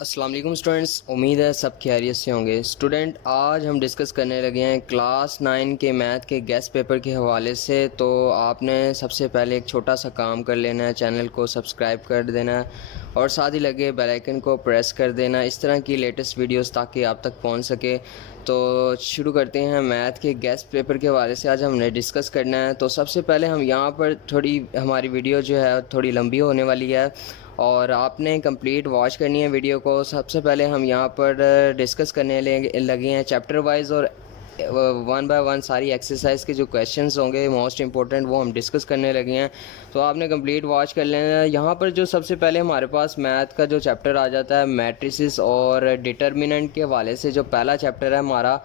अस्सलाम वालेकुम स्टूडेंट्स, उम्मीद है सब खैरियत से होंगे। स्टूडेंट, आज हम डिस्कस करने लगे हैं क्लास 9 के मैथ के गेस्ट पेपर के हवाले से। तो आपने सबसे पहले एक छोटा सा काम कर लेना है, चैनल को सब्सक्राइब कर देना है और साथ ही लगे बेल आइकन को प्रेस कर देना इस तरह की लेटेस्ट वीडियोस ताकि आप तक पहुंच सके। तो शुरू करते हैं मैथ के गेस्ट पेपर के हवाले से। आज हमने डिस्कस करना है। तो सबसे पहले हम यहाँ पर थोड़ी हमारी वीडियो जो है थोड़ी लंबी होने वाली है और आपने कंप्लीट वॉच करनी है वीडियो को। सबसे पहले हम यहाँ पर डिस्कस करने लगे हैं चैप्टर वाइज और वन बाय वन सारी एक्सरसाइज के जो क्वेश्चंस होंगे मोस्ट इंपॉर्टेंट वो हम डिस्कस करने लगे हैं। तो आपने कंप्लीट वॉच कर लेना है। यहाँ पर जो सबसे पहले हमारे पास मैथ का जो चैप्टर आ जाता है मैट्रिसेस और डिटर्मिनेंट के हवाले से, जो पहला चैप्टर है हमारा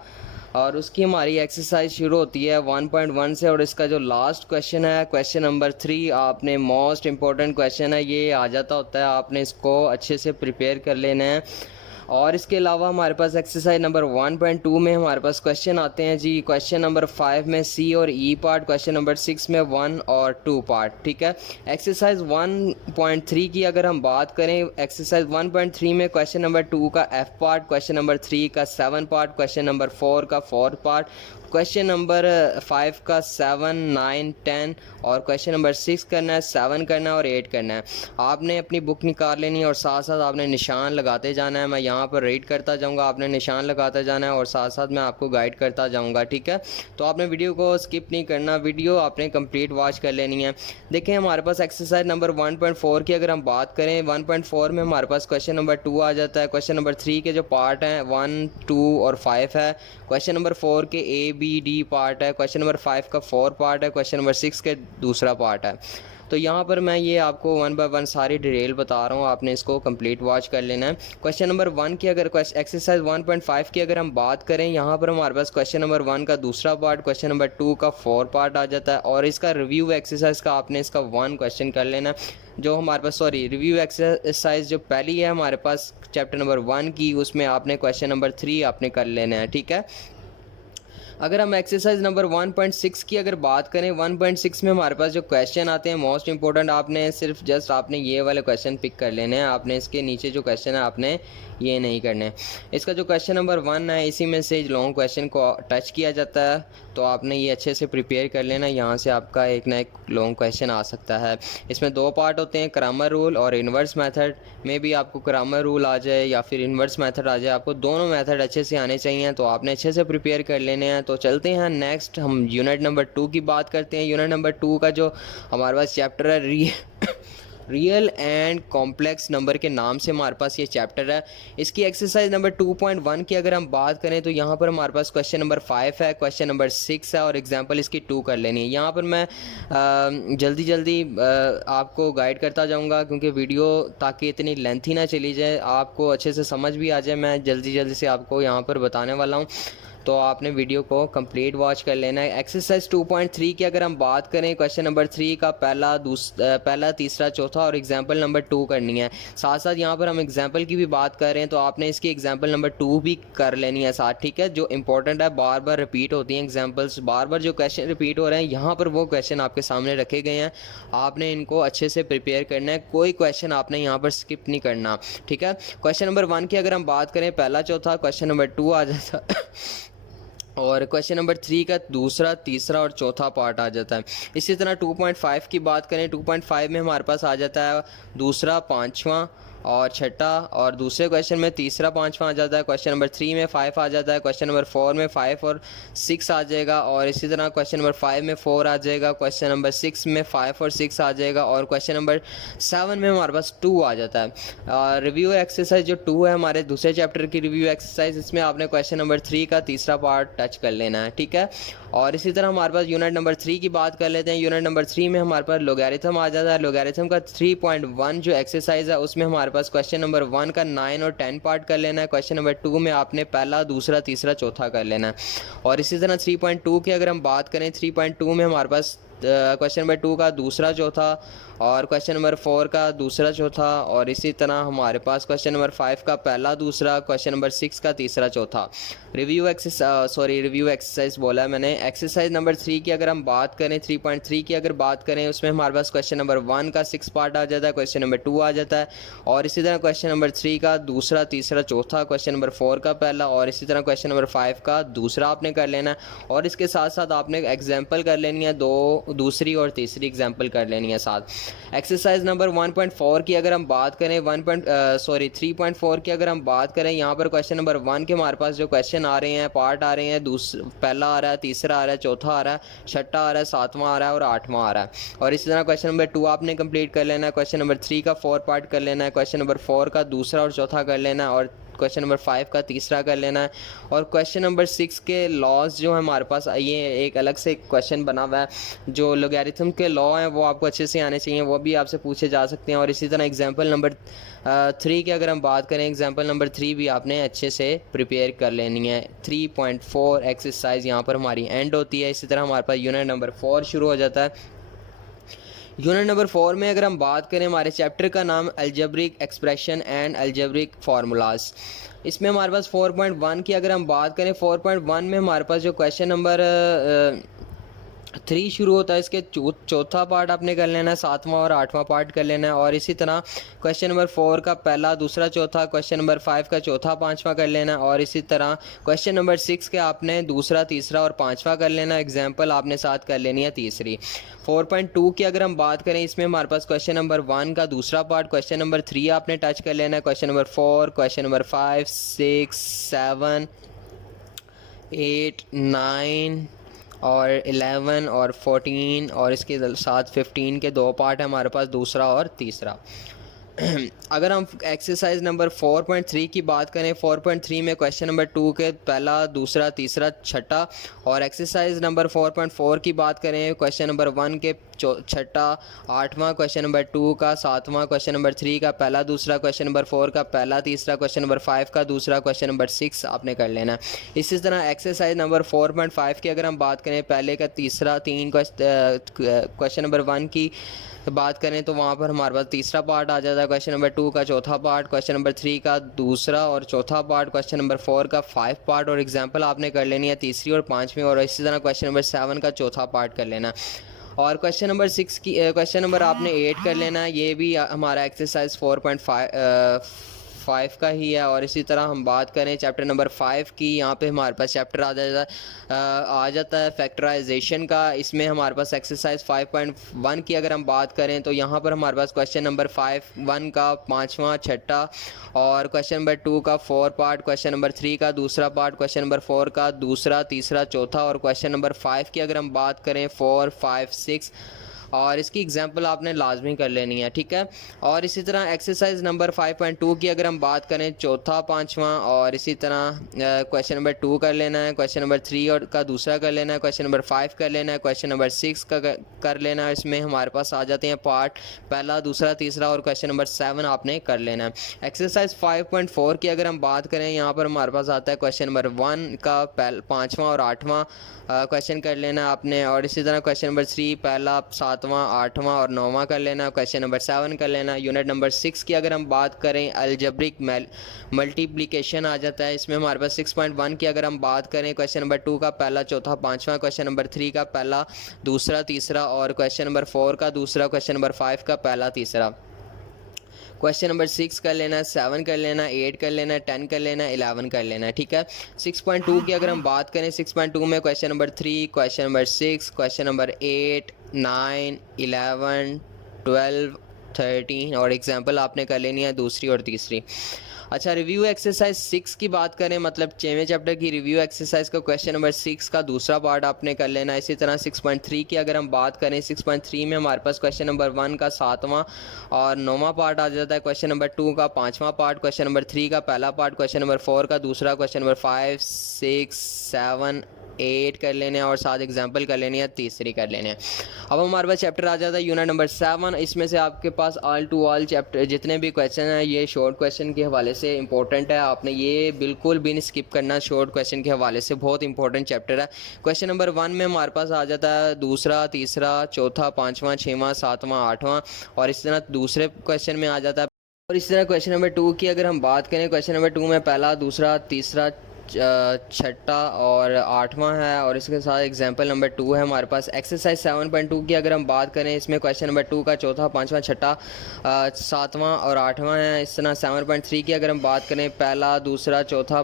और उसकी हमारी एक्सरसाइज शुरू होती है 1.1 से। और इसका जो लास्ट क्वेश्चन है क्वेश्चन नंबर 3, आपने मोस्ट इम्पोर्टेंट क्वेश्चन है ये आ जाता होता है, आपने इसको अच्छे से प्रिपेयर कर लेना है। और इसके अलावा हमारे पास एक्सरसाइज नंबर 1.2 में हमारे पास क्वेश्चन आते हैं जी। क्वेश्चन नंबर 5 में सी और ई पार्ट, क्वेश्चन नंबर 6 में 1 और 2 पार्ट। ठीक है। एक्सरसाइज 1.3 की अगर हम बात करें, एक्सरसाइज 1.3 में क्वेश्चन नंबर 2 का एफ पार्ट, क्वेश्चन नंबर 3 का 7 पार्ट, क्वेश्चन नंबर 4 का 4 पार्ट, क्वेश्चन नंबर 5 का 7, 9, 10 और क्वेश्चन नंबर 6 करना है, 7 करना है और 8 करना है। आपने अपनी बुक निकाल लेनी है और साथ साथ आपने निशान लगाते जाना है। मैं यहाँ पर रीड करता जाऊँगा, आपने निशान लगाते जाना है और साथ साथ मैं आपको गाइड करता जाऊँगा। ठीक है। तो आपने वीडियो को स्किप नहीं करना, वीडियो आपने कंप्लीट वॉच कर लेनी है। देखें हमारे पास एक्सरसाइज नंबर 1.4 की अगर हम बात करें, 1.4 में हमारे पास क्वेश्चन नंबर 2 आ जाता है। क्वेश्चन नंबर 3 के जो पार्ट हैं 1, 2 और 5 है। क्वेश्चन नंबर 4 के ए बी डी पार्ट है। क्वेश्चन नंबर 5 का 4 पार्ट है। क्वेश्चन नंबर 6 के दूसरा पार्ट है। तो यहाँ पर मैं ये आपको 1 बाय 1 सारी डिटेल बता रहा हूँ, आपने इसको कंप्लीट वॉच कर लेना है। क्वेश्चन नंबर 1 की अगर एक्सरसाइज 1.5 की अगर हम बात करें, यहाँ पर हमारे पास क्वेश्चन नंबर 1 का दूसरा पार्ट, क्वेश्चन नंबर 2 का 4 पार्ट आ जाता है और इसका रिव्यू एक्सरसाइज का आपने इसका 1 क्वेश्चन कर लेना है। जो हमारे पास रिव्यू एक्सरसाइज जो पहली है हमारे पास चैप्टर नंबर 1 की, उसमें आपने क्वेश्चन नंबर 3 आपने कर लेना है। ठीक है। अगर हम एक्सरसाइज नंबर 1.6 की अगर बात करें, 1.6 में हमारे पास जो क्वेश्चन आते हैं मोस्ट इंपॉर्टेंट, आपने सिर्फ जस्ट आपने ये वाले क्वेश्चन पिक कर लेने हैं। आपने इसके नीचे जो क्वेश्चन है आपने ये नहीं करने। इसका जो क्वेश्चन नंबर 1 है इसी में से लॉन्ग क्वेश्चन को टच किया जाता है, तो आपने ये अच्छे से प्रिपेयर कर लेना। यहाँ से आपका एक ना एक लॉन्ग क्वेश्चन आ सकता है। इसमें 2 पार्ट होते हैं, क्रैमर रूल और इन्वर्स मेथड। में भी आपको क्रैमर रूल आ जाए या फिर इन्वर्स मेथड आ जाए, आपको दोनों मेथड अच्छे से आने चाहिए, तो आपने अच्छे से प्रिपेयर कर लेने हैं। तो चलते हैं नेक्स्ट, हम यूनिट नंबर 2 की बात करते हैं। यूनिट नंबर 2 का जो हमारे पास चैप्टर है रियल एंड कॉम्प्लेक्स नंबर के नाम से हमारे पास ये चैप्टर है। इसकी एक्सरसाइज नंबर 2.1 की अगर हम बात करें तो यहाँ पर हमारे पास क्वेश्चन नंबर 5 है, क्वेश्चन नंबर 6 है और एग्जांपल इसकी 2 कर लेनी है। यहाँ पर मैं जल्दी जल्दी आपको गाइड करता जाऊँगा क्योंकि वीडियो ताकि इतनी लेंथी ना चली जाए, आपको अच्छे से समझ भी आ जाए। मैं जल्दी जल्दी से आपको यहाँ पर बताने वाला हूँ, तो आपने वीडियो को कंप्लीट वॉच कर लेना है। एक्सरसाइज 2.3 की अगर हम बात करें, क्वेश्चन नंबर 3 का पहला, तीसरा, चौथा और एग्जाम्पल नंबर 2 करनी है। साथ साथ यहाँ पर हम एग्जाम्पल की भी बात कर रहे हैं, तो आपने इसकी एग्जाम्पल नंबर 2 भी कर लेनी है साथ। ठीक है। जो इंपॉर्टेंट है, बार बार रिपीट होती हैं एग्जाम्पल्स, बार बार जो क्वेश्चन रिपीट हो रहे हैं यहाँ पर वो क्वेश्चन आपके सामने रखे गए हैं, आपने इनको अच्छे से प्रिपेयर करना है। कोई क्वेश्चन आपने यहाँ पर स्किप नहीं करना। ठीक है। क्वेश्चन नंबर 1 की अगर हम बात करें, पहला, चौथा, क्वेश्चन नंबर 2 आ जाता और क्वेश्चन नंबर 3 का दूसरा, तीसरा और चौथा पार्ट आ जाता है। इसी तरह 2.5 की बात करें, 2.5 में हमारे पास आ जाता है दूसरा, पाँचवा और छठा, और दूसरे क्वेश्चन में तीसरा, पाँचवा आ जाता है। क्वेश्चन नंबर 3 में 5 आ जाता है। क्वेश्चन नंबर 4 में 5 और 6 आ जाएगा और इसी तरह क्वेश्चन नंबर 5 में 4 आ जाएगा। क्वेश्चन नंबर 6 में 5 और 6 आ जाएगा और क्वेश्चन नंबर 7 में हमारे पास 2 आ जाता है। रिव्यू एक्सरसाइज जो 2 है हमारे दूसरे चैप्टर की रिव्यू एक्सरसाइज, इसमें आपने क्वेश्चन नंबर 3 का तीसरा पार्ट टच कर लेना है। ठीक है। और इसी तरह हमारे पास यूनिट नंबर 3 की बात कर लेते हैं। यूनिट नंबर 3 में हमारे पास लोगैरिथम आ जाता है। लोगैरिथम का 3.1 जो एक्सरसाइज है उसमें हमारे पास क्वेश्चन नंबर 1 का 9 और 10 पार्ट कर लेना है। क्वेश्चन नंबर 2 में आपने पहला, दूसरा, तीसरा, चौथा कर लेना है। और इसी तरह 3.2 की अगर हम बात करें, 3.2 में हमारे पास क्वेश्चन नंबर 2 का दूसरा चौथा, और क्वेश्चन नंबर 4 का दूसरा चौथा, और इसी तरह हमारे पास क्वेश्चन नंबर 5 का पहला दूसरा, क्वेश्चन नंबर 6 का तीसरा चौथा। रिव्यू एक्सरसाइज बोला है मैंने। एक्सरसाइज नंबर 3 की अगर हम बात करें, 3.3 की अगर बात करें, उसमें हमारे पास क्वेश्चन नंबर 1 का 6 पार्ट आ जाता है, क्वेश्चन नंबर 2 आ जाता है, और इसी तरह क्वेश्चन नंबर 3 का दूसरा तीसरा चौथा, क्वेश्चन नंबर 4 का पहला, और इसी तरह क्वेश्चन नंबर 5 का दूसरा आपने कर लेना है। और इसके साथ साथ आपने एग्जाम्पल कर लेनी है, दूसरी और तीसरी एग्जाम्पल कर लेनी है साथ। एक्सरसाइज नंबर 1.4 की अगर हम बात करें, 3.4 की अगर हम बात करें, यहाँ पर क्वेश्चन नंबर 1 के हमारे पास जो क्वेश्चन आ रहे हैं, पार्ट आ रहे हैं, पहला आ रहा है, तीसरा आ रहा है, चौथा आ रहा है, छठा आ रहा है, सातवां आ रहा है और आठवां आ रहा है। और इसी तरह क्वेश्चन नंबर 2 आपने कंप्लीट कर लेना है, क्वेश्चन नंबर 3 का 4 पार्ट कर लेना है, क्वेश्चन नंबर 4 का दूसरा और चौथा कर लेना है, और क्वेश्चन नंबर 5 का तीसरा कर लेना है। और क्वेश्चन नंबर 6 के लॉज जो है हमारे पास, ये एक अलग से क्वेश्चन बना हुआ है, जो लॉगरिथम के लॉ हैं वो आपको अच्छे से आने चाहिए, वो भी आपसे पूछे जा सकते हैं। और इसी तरह एग्जाम्पल नंबर 3 की अगर हम बात करें, एग्जाम्पल नंबर 3 भी आपने अच्छे से प्रिपेयर कर लेनी है। 3.4 एक्सरसाइज यहाँ पर हमारी एंड होती है। इसी तरह हमारे पास यूनिट नंबर 4 शुरू हो जाता है। यूनिट नंबर 4 में अगर हम बात करें, हमारे चैप्टर का नाम algebraic expression and algebraic formulas. इसमें हमारे पास 4.1 की अगर हम बात करें, 4.1 में हमारे पास जो क्वेश्चन नंबर 3 शुरू होता है, इसके चौथा पार्ट आपने कर लेना है, सातवां और आठवां पार्ट कर लेना है। और इसी तरह क्वेश्चन नंबर 4 का पहला दूसरा चौथा, क्वेश्चन नंबर 5 का चौथा पांचवा कर लेना है। और इसी तरह क्वेश्चन नंबर 6 के आपने दूसरा तीसरा और पांचवा कर लेना है। एग्जाम्पल आपने साथ कर लेनी है तीसरी। 4.2 की अगर हम बात करें, इसमें हमारे पास क्वेश्चन नंबर 1 का दूसरा पार्ट, क्वेश्चन नंबर 3 आपने टच कर लेना है, क्वेश्चन नंबर 4, क्वेश्चन नंबर 5, 6, 7, 8, 9 और 11 और 14, और इसके साथ 15 के 2 पार्ट है हमारे पास, दूसरा और तीसरा। अगर हम एक्सरसाइज नंबर 4.3 की बात करें, 4.3 में क्वेश्चन नंबर 2 के पहला दूसरा तीसरा छठा, और एक्सरसाइज नंबर 4.4 की बात करें, क्वेश्चन नंबर 1 के छठा आठवां, क्वेश्चन नंबर 2 का सातवां, क्वेश्चन नंबर 3 का पहला दूसरा, क्वेश्चन नंबर 4 का पहला तीसरा, क्वेश्चन नंबर 5 का दूसरा, क्वेश्चन नंबर 6 आपने कर लेना है। इसी तरह एक्सरसाइज नंबर 4.5 की अगर हम बात करें, पहले का तीसरा तीन क्वेश्चन नंबर 1 की बात करें तो वहाँ पर हमारे पास तीसरा पार्ट आ जाता है, क्वेश्चन नंबर 2 का चौथा पार्ट, क्वेश्चन नंबर 3 का दूसरा और चौथा पार्ट, क्वेश्चन नंबर 4 का 5 पार्ट, और एग्जाम्पल आपने कर लेनी है तीसरी और पांचवीं। और इसी तरह क्वेश्चन नंबर 7 का चौथा पार्ट कर लेना। और क्वेश्चन नंबर 6 की क्वेश्चन नंबर आपने 8 कर लेना है, ये भी हमारा एक्सरसाइज 4.5 का ही है। और इसी तरह हम बात करें चैप्टर नंबर 5 की, यहाँ पे हमारे पास चैप्टर आ जाता है फैक्टराइजेशन का। इसमें हमारे पास एक्सरसाइज 5.1 की अगर हम बात करें तो यहाँ पर हमारे पास क्वेश्चन नंबर 1 का पाँचवा छठा, और क्वेश्चन नंबर 2 का 4 पार्ट, क्वेश्चन नंबर 3 का दूसरा पार्ट, क्वेश्चन नंबर 4 का दूसरा तीसरा चौथा, और क्वेश्चन नंबर 5 की अगर हम बात करें 4, 5, 6, और इसकी एग्जाम्पल आपने लाजमी कर लेनी है, ठीक है। और इसी तरह एक्सरसाइज नंबर 5.2 की अगर हम बात करें, चौथा पांचवा, और इसी तरह क्वेश्चन नंबर 2 कर लेना है, क्वेश्चन नंबर 3 और का दूसरा कर लेना है, क्वेश्चन नंबर 5 कर लेना है, क्वेश्चन नंबर 6 का कर लेना है। इसमें हमारे पास आ जाते हैं पार्ट पहला दूसरा तीसरा, और क्वेश्चन नंबर 7 आपने कर लेना है। एक्सरसाइज 5.4 की अगर हम बात करें, यहाँ पर हमारे पास आता है क्वेश्चन नंबर 1 का पाँचवा और आठवां क्वेश्चन कर लेना आपने, और इसी तरह क्वेश्चन नंबर 3 पहला सातवां आठवां और नौवां कर लेना, क्वेश्चन नंबर 7 कर लेना। यूनिट नंबर 6 की अगर हम बात करें, अलजेब्रिक मल्टीप्लिकेशन आ जाता है। इसमें हमारे पास 6.1 की अगर हम बात करें, क्वेश्चन नंबर 2 का पहला चौथा पांचवा, क्वेश्चन नंबर 3 का पहला दूसरा तीसरा, और क्वेश्चन नंबर 4 का दूसरा, क्वेश्चन नंबर 5 का पहला तीसरा। क्वेश्चन नंबर 6 कर लेना, 7 कर लेना, 8 कर लेना, 10 कर लेना, 11 कर लेना, ठीक है। 6.2 की अगर हम बात करें, 6.2 में question number 3, question number 6, question number 8, 9, 11, 12, 13, और एग्जाम्पल आपने कर लेनी है दूसरी और तीसरी। अच्छा, रिव्यू एक्सरसाइज 6 की बात करें, मतलब 6वें चैप्टर की रिव्यू एक्सरसाइज का क्वेश्चन नंबर 6 का दूसरा पार्ट आपने कर लेना है। इसी तरह 6.3 की अगर हम बात करें, 6.3 में हमारे पास क्वेश्चन नंबर 1 का सातवां और नौवां पार्ट आ जाता है, क्वेश्चन नंबर 2 का पांचवा पार्ट, क्वेश्चन नंबर 3 का पहला पार्ट, क्वेश्चन नंबर 4 का दूसरा, क्वेश्चन नंबर 5, 6, 7, 8 कर लेने हैं और साथ एग्जांपल कर लेनी है तीसरी कर लेने हैं। अब हमारे पास चैप्टर आ जाता है यूनिट नंबर 7। इसमें से आपके पास ऑल टू ऑल चैप्टर जितने भी क्वेश्चन हैं ये शॉर्ट क्वेश्चन के हवाले से इंपॉर्टेंट है, आपने ये बिल्कुल भी नहीं स्किप करना। शॉर्ट क्वेश्चन के हवाले से बहुत इंपॉर्टेंट चैप्टर है। क्वेश्चन नंबर 1 में हमारे पास आ जाता है दूसरा, तीसरा, चौथा, पाँचवा, छठवां, सातवां, आठवां, और इस तरह दूसरे क्वेश्चन में आ जाता है। और इस तरह क्वेश्चन नंबर 2 की अगर हम बात करें, क्वेश्चन नंबर 2 में पहला, दूसरा, तीसरा, छठा और आठवां है, और इसके साथ एग्जांपल नंबर 2 है हमारे पास। एक्सरसाइज 7.2 की अगर हम बात करें, इसमें क्वेश्चन नंबर 2 का चौथा, पांचवा, छठा, सातवां और आठवां है। इस तरह 7.3 की अगर हम बात करें, पहला, दूसरा, चौथा,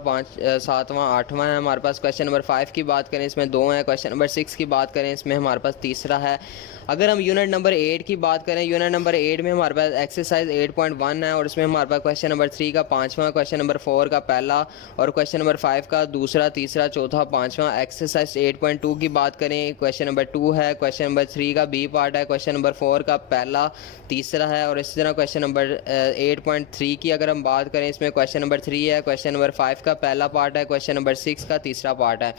सातवां, आठवां है हमारे पास। क्वेश्चन नंबर 5 की बात करें, इसमें 2 है। क्वेश्चन नंबर 6 की बात करें, इसमें हमारे पास तीसरा है। अगर हम यूनिट नंबर 8 की बात करें, यूनिट नंबर 8 में हमारे पास एक्सरसाइज 8.1 है, और इसमें हमारे पास क्वेश्चन नंबर 3 का पाँचवा, क्वेश्चन नंबर 4 का पहला, और क्वेश्चन नंबर 5 का दूसरा, तीसरा, चौथा, पाँचवा। एक्सरसाइज 8.2 की बात करें, क्वेश्चन नंबर 2 है, क्वेश्चन नंबर 3 का बी पार्ट है, क्वेश्चन नंबर 4 का पहला, तीसरा है, और इसी तरह क्वेश्चन नंबर 8.3 की अगर हम बात करें, इसमें क्वेश्चन नंबर 3 है, क्वेश्चन नंबर 5 का पहला पार्ट है, क्वेश्चन नंबर 6 का तीसरा पार्ट है।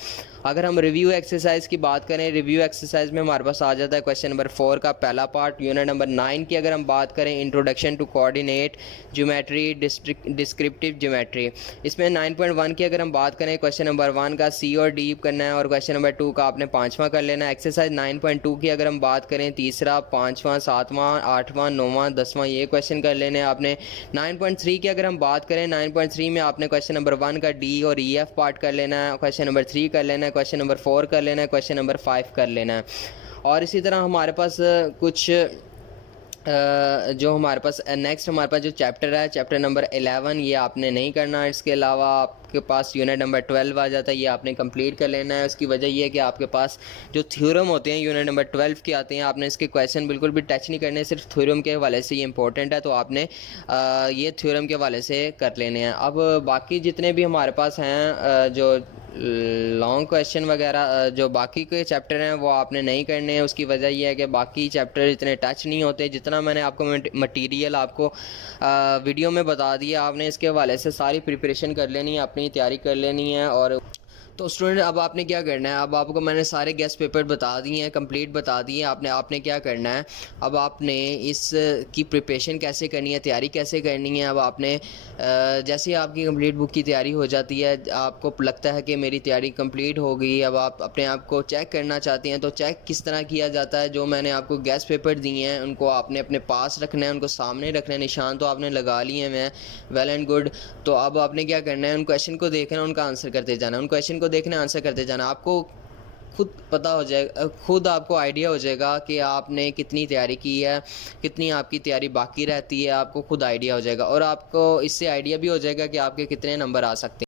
अगर हम रिव्यू एक्सरसाइज की बात करें, रिव्यू एक्सरसाइज में हमारे पास आ जाता है क्वेश्चन नंबर 4 का पहला पार्ट। यूनिट नंबर 9 की अगर हम बात करें, introduction to coordinate geometry, descriptive geometry, इसमें 9.1 की अगर हम बात करें, क्वेश्चन नंबर 1 का सी और डी करना है, और क्वेश्चन नंबर 2 का आपने पाँचवा कर लेना है। एक्सरसाइज 9.2 की अगर हम बात करें, तीसरा, पाँचवा, सातवां, आठवां, नौवां, 10वां, ये क्वेश्चन कर लेने हैं आपने। 9.3 की अगर हम बात करें, 9.3 में आपने क्वेश्चन नंबर 1 का डी और ई एफ पार्ट कर लेना है, क्वेश्चन नंबर 3 कर लेना है, क्वेश्चन नंबर 4 कर लेना है, क्वेश्चन नंबर 5 कर लेना है। और इसी तरह हमारे पास कुछ जो हमारे पास नेक्स्ट हमारे पास जो चैप्टर है, चैप्टर नंबर 11, ये आपने नहीं करना। इसके अलावा आपके पास यूनिट नंबर 12 आ जाता है, ये आपने कंप्लीट कर लेना है। उसकी वजह ये है कि आपके पास जो थ्योरम होते हैं यूनिट नंबर 12 के आते हैं, आपने इसके क्वेश्चन बिल्कुल भी टच नहीं करने, सिर्फ थ्योरम के हवाले से ये इंपॉर्टेंट है, तो आपने ये थ्योरम के हवाले से कर लेने हैं। अब बाकी जितने भी हमारे पास हैं जो लॉन्ग क्वेश्चन वगैरह जो बाकी के चैप्टर हैं वो आपने नहीं करने हैं। उसकी वजह यह है कि बाकी चैप्टर इतने टच नहीं होते। जितना मैंने आपको मटेरियल आपको वीडियो में बता दिया, आपने इसके हवाले से सारी प्रिपरेशन कर लेनी है, अपनी तैयारी कर लेनी है। और तो स्टूडेंट अब आपने क्या करना है, अब आपको मैंने सारे गेस्ट पेपर बता दिए हैं, कंप्लीट बता दिए। आपने क्या करना है, अब आपने इस की प्रिपरेशन कैसे करनी है, तैयारी कैसे करनी है। अब आपने जैसे आपकी कंप्लीट बुक की तैयारी हो जाती है, आपको लगता है कि मेरी तैयारी कंप्लीट हो गई, अब आप अपने आप को चेक करना चाहते हैं, तो चेक किस तरह किया जाता है। जो मैंने आपको गेस्ट पेपर दिए हैं उनको आपने अपने पास रखना है, उनको सामने रखना है। निशान तो आपने लगा लिए हैं, वेल एंड गुड। तो अब आपने क्या करना है, उन क्वेश्चन को देखना, उनका आंसर करते जाना, उन क्वेश्चन को देखना, आंसर करते जाना। आपको खुद पता हो जाएगा, खुद आपको आइडिया हो जाएगा कि आपने कितनी तैयारी की है, कितनी आपकी तैयारी बाकी रहती है, आपको खुद आइडिया हो जाएगा। और आपको इससे आइडिया भी हो जाएगा कि आपके कितने नंबर आ सकते हैं।